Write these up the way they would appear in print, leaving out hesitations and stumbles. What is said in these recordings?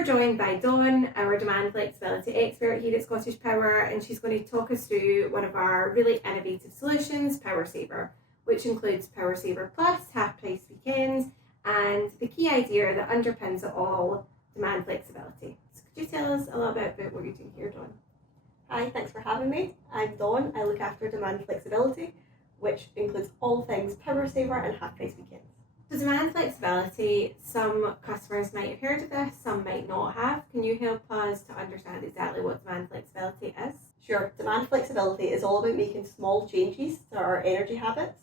we're joined by Dawn, our demand flexibility expert here at Scottish Power, and she's going to talk us through one of our really innovative solutions, Power Saver, which includes Power Saver Plus, half price weekends, and the key idea that underpins it all, demand flexibility. So could you tell us a little bit about what you're doing here, Dawn? Hi, thanks for having me. I'm Dawn. I look after demand flexibility, which includes all things Power Saver and half price weekends. So demand flexibility, some customers might have heard of this, some might not have. Can you help us to understand exactly what demand flexibility is? Sure, demand flexibility is all about making small changes to our energy habits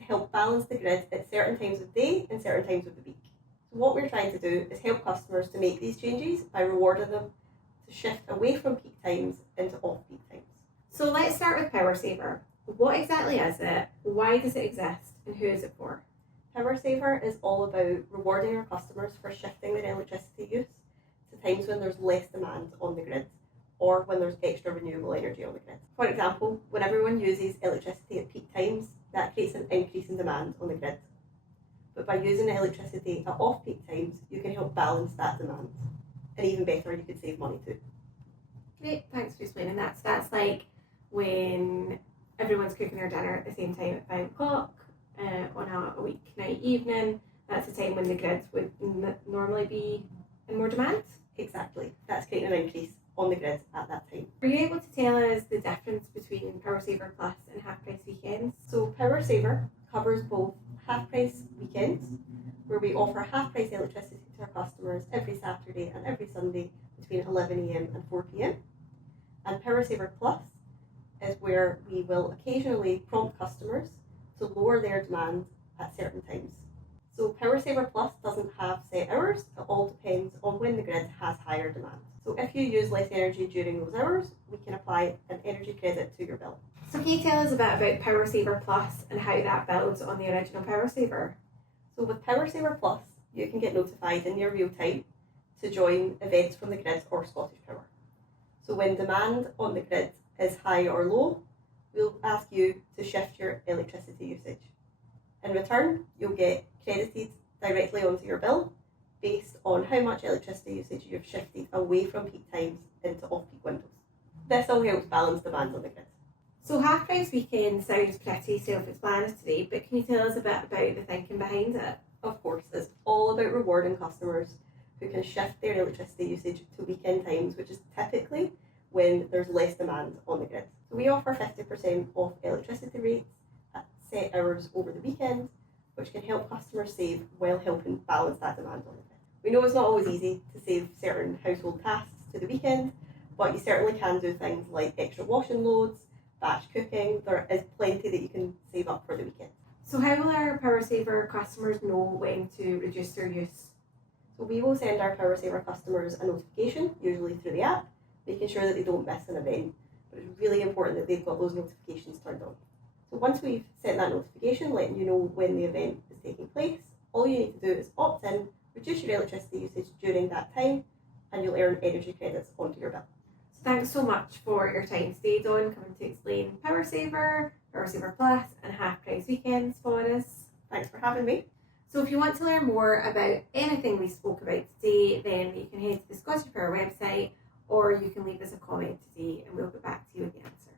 to help balance the grid at certain times of day and certain times of the week. So what we're trying to do is help customers to make these changes by rewarding them to shift away from peak times into off-peak times. So let's start with Power Saver. What exactly is it? Why does it exist? And who is it for? Power Saver is all about rewarding our customers for shifting their electricity use to times when there's less demand on the grid or when there's extra renewable energy on the grid. For example, when everyone uses electricity at peak times, that creates an increase in demand on the grid. But by using electricity at off-peak times, you can help balance that demand. And even better, you could save money too. Great, thanks for explaining that. So that's like when everyone's cooking their dinner at the same time at 5 o'clock. On a weeknight evening, that's the time when the grid would normally be in more demand. Exactly, that's creating an increase on the grid at that time. Are you able to tell us the difference between Power Saver Plus and half price weekends? So Power Saver covers both half price weekends, where we offer half price electricity to our customers every Saturday and every Sunday between 11 a.m. and 4 p.m. And Power Saver Plus is where we will occasionally prompt customers to lower their demand at certain times. So Power Saver Plus doesn't have set hours, it all depends on when the grid has higher demand. So if you use less energy during those hours, we can apply an energy credit to your bill. So can you tell us a bit about Power Saver Plus and how that builds on the original Power Saver? So with Power Saver Plus, you can get notified in your real time to join events from the grid or Scottish Power. So when demand on the grid is high or low, we'll ask you to shift your electricity usage. In return, you'll get credited directly onto your bill based on how much electricity usage you've shifted away from peak times into off-peak windows. This all helps balance demand on the grid. So half price weekend sounds pretty self-explanatory, but can you tell us a bit about the thinking behind it? Of course, it's all about rewarding customers who can shift their electricity usage to weekend times, which is typically when there's less demand on the grid. So we offer 50% off electricity rates at set hours over the weekend, which can help customers save while helping balance that demand on the grid. We know it's not always easy to save certain household tasks to the weekend, but you certainly can do things like extra washing loads, batch cooking. There is plenty that you can save up for the weekend. So how will our Power Saver customers know when to reduce their use? So we will send our Power Saver customers a notification, usually through the app, making sure that they don't miss an event. But it's really important that they've got those notifications turned on. So once we've sent that notification letting you know when the event is taking place, all you need to do is opt in, reduce your electricity usage during that time, and you'll earn energy credits onto your bill. So thanks so much for your time today, Dawn, coming to explain Power Saver Plus, and half price weekends for us. Thanks for having me. So if you want to learn more about anything we spoke about today, then you can head to the Scottish Power website, or you can leave us a comment today and we'll get back to you with the answer.